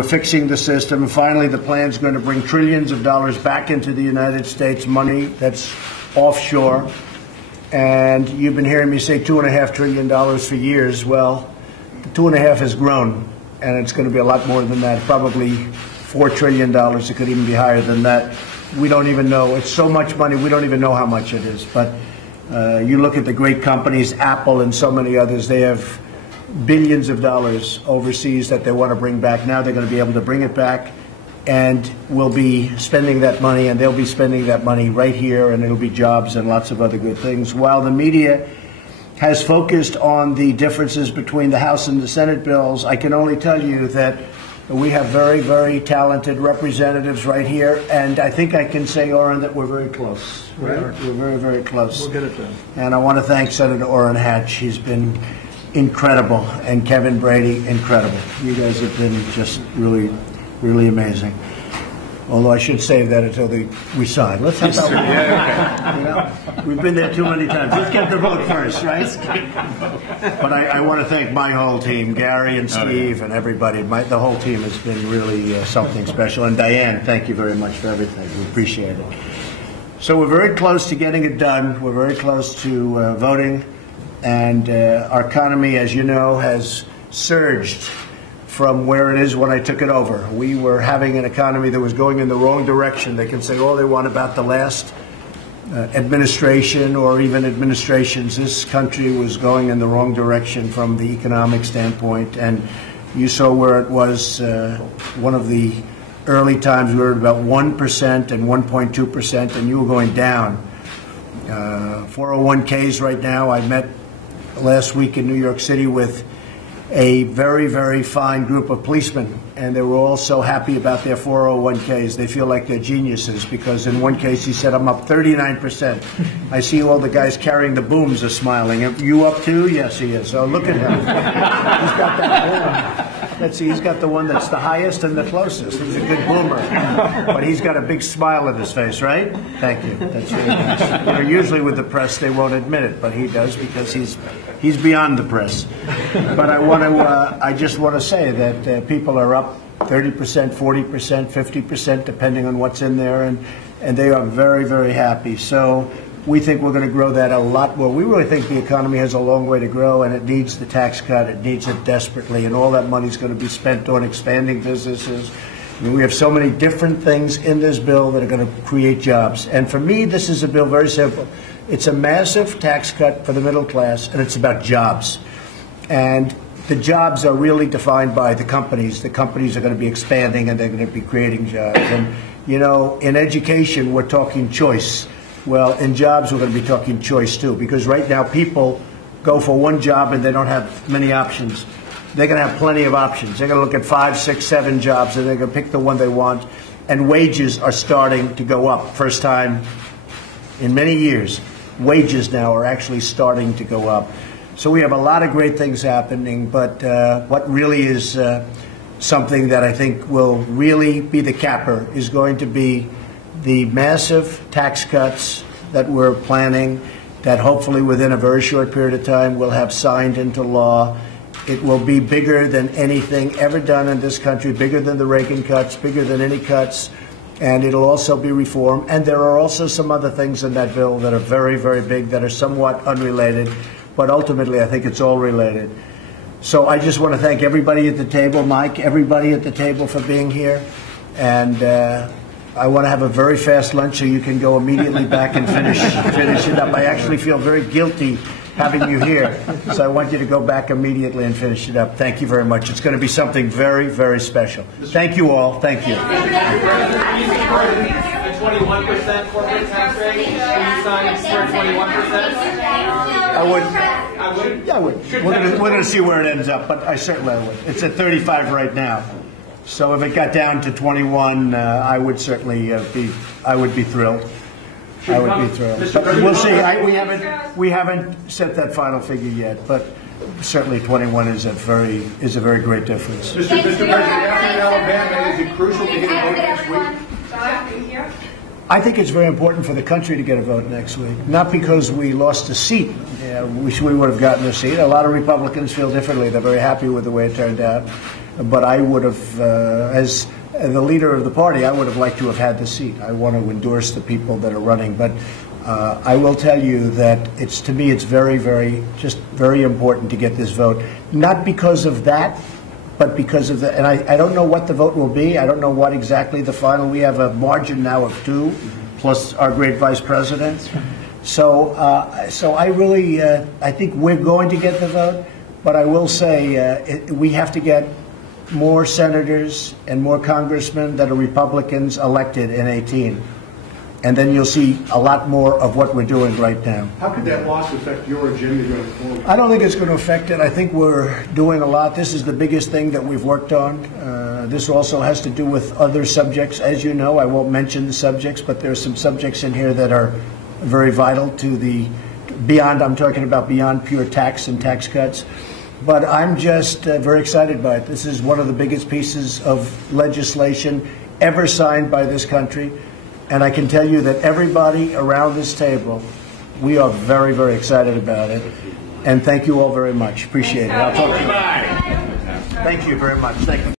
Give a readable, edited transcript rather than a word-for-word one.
We're fixing the system. And finally, the plan's going to bring trillions of dollars back into the United States, money that's offshore. And you've been hearing me say $2.5 trillion for years. Well, the 2.5 has grown, and it's going to be a lot more than that, probably $4 trillion. It could even be higher than that. We don't even know. It's so much money, we don't even know how much it is. But you look at the great companies, Apple and so many others, they have billions of dollars overseas that they want to bring back. Now they're going to be able to bring it back, and we'll be spending that money, and they'll be spending that money right here, and it'll be jobs and lots of other good things. While the media has focused on the differences between the House and the Senate bills, I can only tell you that we have very, very talented representatives right here, and I think I can say, Orrin, that we're very close. We're very, very close. We'll get it done. And I want to thank Senator Orrin Hatch. He's been incredible, and Kevin Brady, incredible. You guys have been just really, really amazing. Although I should save that until we sign. Let's have that one. Yeah, okay. You know, we've been there too many times. Let's get the vote first, right? But I want to thank my whole team, Gary and Steve and everybody. The whole team has been really something special. And Diane, thank you very much for everything. We appreciate it. So we're very close to getting it done. We're very close to voting. And our economy, as you know, has surged from where it is when I took it over. We were having an economy that was going in the wrong direction. They can say all they want about the last administration or even administrations. This country was going in the wrong direction from the economic standpoint. And you saw where it was one of the early times we were at about 1% and 1.2%, and you were going down. 401ks right now, I met last week in New York City with a very, very fine group of policemen, and they were all so happy about their 401ks. They feel like they're geniuses because in one case he said, I'm up 39%. I see all the guys carrying the booms are smiling. Are you up too? Yes, he is. Oh, look at him. He's got that boom. Let's see, he's got the one that's the highest and the closest. He's a good boomer. But he's got a big smile on his face, right? Thank you. That's very nice. You know, usually with the press they won't admit it, but he does because he's beyond the press. But I just want to say that people are up 30%, 40%, 50%, depending on what's in there, and they are very, very happy. So we think we're going to grow that a lot more. We really think the economy has a long way to grow, and it needs the tax cut. It needs it desperately, and all that money is going to be spent on expanding businesses. I mean, we have so many different things in this bill that are going to create jobs. And for me, this is a bill very simple. It's a massive tax cut for the middle class, and it's about jobs. And the jobs are really defined by the companies. The companies are going to be expanding, and they're going to be creating jobs. And, you know, in education, we're talking choice. Well, in jobs, we're going to be talking choice, too, because right now people go for one job and they don't have many options. They're going to have plenty of options. They're going to look at 5, 6, 7 jobs, and they're going to pick the one they want. And wages are starting to go up. First time in many years, wages now are actually starting to go up. So we have a lot of great things happening, but what really is something that I think will really be the capper is going to be the massive tax cuts that we're planning, that hopefully within a very short period of time we'll have signed into law. It will be bigger than anything ever done in this country, bigger than the Reagan cuts, bigger than any cuts, and it'll also be reform. And there are also some other things in that bill that are very, very big that are somewhat unrelated, but ultimately I think it's all related. So I just want to thank everybody at the table, Mike, everybody at the table for being here, and I want to have a very fast lunch so you can go immediately back and finish it up. I actually feel very guilty having you here, so I want you to go back immediately and finish it up. Thank you very much. It's going to be something very, very special. Thank you all. Thank you. The 21% corporate tax rate, will you sign for 21%? I would. Yeah, I would. We're going to see where it ends up, but I certainly would. It's at 35 right now. So if it got down to 21, I would certainly I would be thrilled. I would be thrilled. But we'll see. We haven't set that final figure yet, but certainly 21 is a very great difference. Mr. President, after Alabama, is it crucial to get a vote next week? I think it's very important for the country to get a vote next week, not because we lost a seat. Wish we would have gotten a seat. A lot of Republicans feel differently. They're very happy with the way it turned out. but I would have, as the leader of the party, I would have liked to have had the seat. I want to endorse the people that are running, but I will tell you that to me, it's very, very important to get this vote. Not because of that, but because of and I don't know what the vote will be. I don't know what exactly the final. We have a margin now of 2, plus our great vice president. So I really, I think we're going to get the vote, but I will say we have to get more senators and more congressmen that are Republicans elected in 2018. And then you'll see a lot more of what we're doing right now. How could that loss affect your agenda going forward? I don't think it's going to affect it. I think we're doing a lot. This is the biggest thing that we've worked on. This also has to do with other subjects. As you know, I won't mention the subjects, but there are some subjects in here that are very vital to the beyond. I'm talking about beyond pure tax and tax cuts. But I'm just very excited by it. This is one of the biggest pieces of legislation ever signed by this country. And I can tell you that everybody around this table, we are very, very excited about it. And thank you all very much. Appreciate it. I'll talk to you. Thank you very much. Thank you.